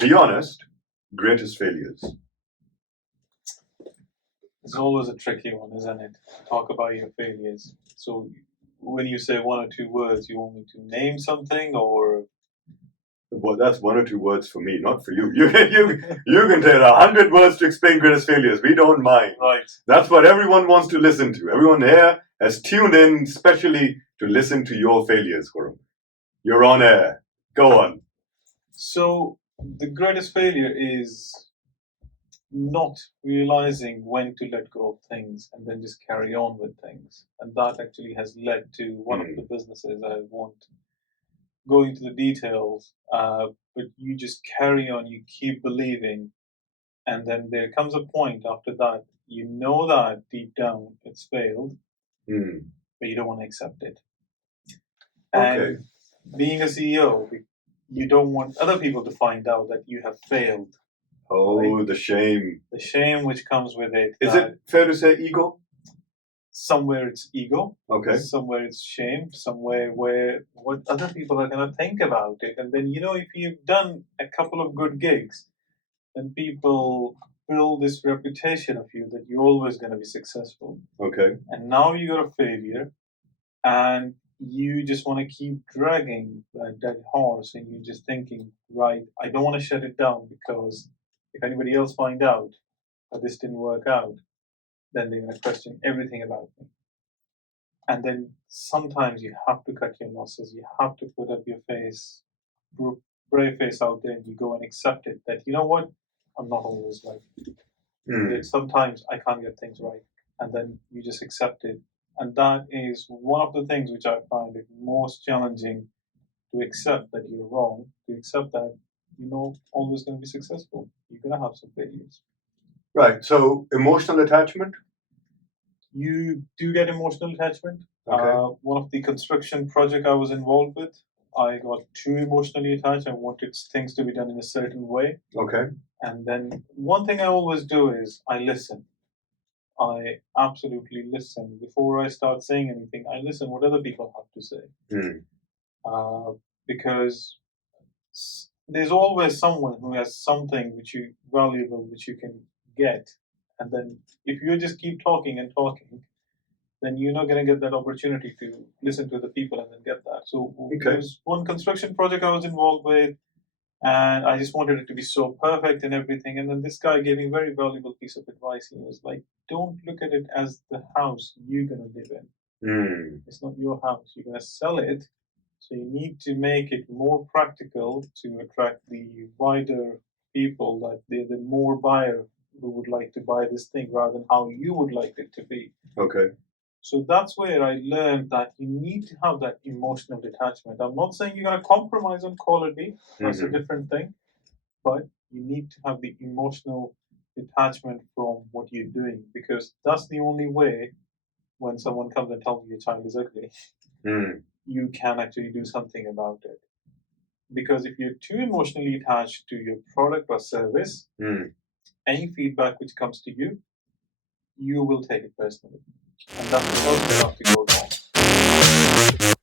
Be honest, greatest failures. It's always a tricky one, isn't it? Talk about your failures. So when you say one or two words, you want me to name something or? Well, that's one or two words for me, not for you. You can tell 100 words to explain greatest failures. We don't mind. Right. That's what everyone wants to listen to. Everyone here has tuned in specially to listen to your failures, Guru. You're on air. Go on. So the greatest failure is not realizing when to let go of things and then just carry on with things. And that actually has led to one of the businesses I won't go into the details, but you just carry on, you keep believing, and then there comes a point after that, you know that deep down it's failed, but you don't want to accept it. Okay. And being a CEO, you don't want other people to find out that you have failed. Oh, right? The shame. The shame which comes with it. Is it fair to say ego? Somewhere it's ego. Okay. Somewhere it's shame. Somewhere where what other people are going to think about it. And then, if you've done a couple of good gigs, then people build this reputation of you that you're always going to be successful. Okay. And now you got a failure and you just want to keep dragging that dead horse and you're just thinking, right, I don't want to shut it down because if anybody else find out that this didn't work out, then they're going to question everything about me. And then sometimes you have to cut your losses. You have to put up your face, brave face out there, and you go and accept it that, you know what, I'm not always right. Sometimes I can't get things right. And then you just accept it. And that is one of the things which I find it most challenging, to accept that you're wrong, to accept that you're not always going to be successful. You're going to have some failures. Right. So emotional attachment? You do get emotional attachment. Okay. One of the construction project I was involved with, I got too emotionally attached. I wanted things to be done in a certain way. Okay. And then one thing I always do is I listen. I absolutely listen. Before I start saying anything, I listen what other people have to say. Because there's always someone who has something which you valuable, which you can get. And then if you just keep talking and talking, then you're not going to get that opportunity to listen to the people and then get that. So there was one construction project I was involved with, and I just wanted it to be so perfect and everything. And then this guy gave me a very valuable piece of advice. He was like, don't look at it as the house you're going to live in. It's not your house. You're going to sell it. So you need to make it more practical to attract the wider people, that they're the more buyer who would like to buy this thing rather than how you would like it to be. Okay. So that's where I learned that you need to have that emotional detachment. I'm not saying you're going to compromise on quality. That's a different thing. But you need to have the emotional detachment from what you're doing, because that's the only way when someone comes and tells you your child is ugly, you can actually do something about it. Because if you're too emotionally attached to your product or service, any feedback which comes to you, you will take it personally. And that's the first thing to go wrong.